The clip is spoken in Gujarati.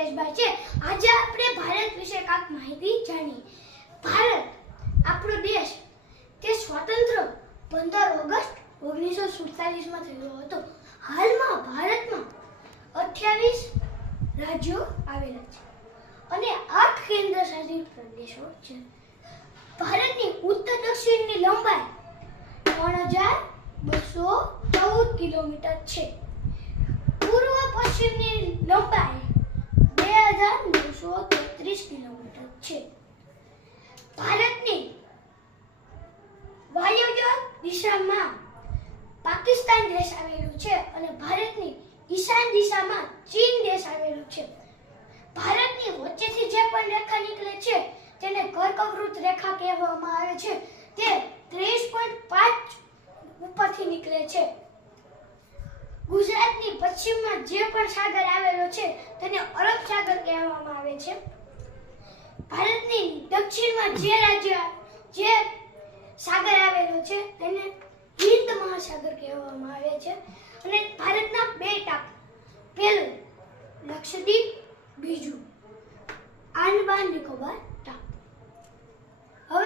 હિતેશભાઈ છે। આજે આપણે ભારત વિશે કાંઈક માહિતી જાણીએ। ભારત આપણો દેશ તે સ્વતંત્ર 15 ઓગસ્ટ 1947 માં થયો હતો। હાલમાં ભારતમાં 28 રાજ્યો આવેલા છે અને 8 કેન્દ્ર શાસિત પ્રદેશો છે। ભારતની ઉત્તર દક્ષિણની લંબાઈ 3214 કિલોમીટર છે। પૂર્વ પશ્ચિમની લંબાઈ 2933 કિલોમીટર છે। ભારતની વાયવ્ય દિશામાં પાકિસ્તાન દેશ આવેલું છે અને ભારતની ઈશાન દિશામાં ચીન દેશ આવેલું છે। ભારતની વચ્ચેથી જે પણ રેખા નીકળે છે તેને કર્કવૃત રેખા કહેવામાં આવે છે। તે 30.5 ઉપરથી નીકળે છે। ગુજરાતની પશ્ચિમમાં જે પણ સાગર આવેલો છે તેને અરબ સાગર કહેવામાં આવે છે। ભારતની દક્ષિણમાં જે સાગર આવેલો છે તેને હિન્દ મહાસાગર કહેવામાં આવે છે અને ભારતના 2 ટાપુ, પહેલું લક્ષદ્વીપ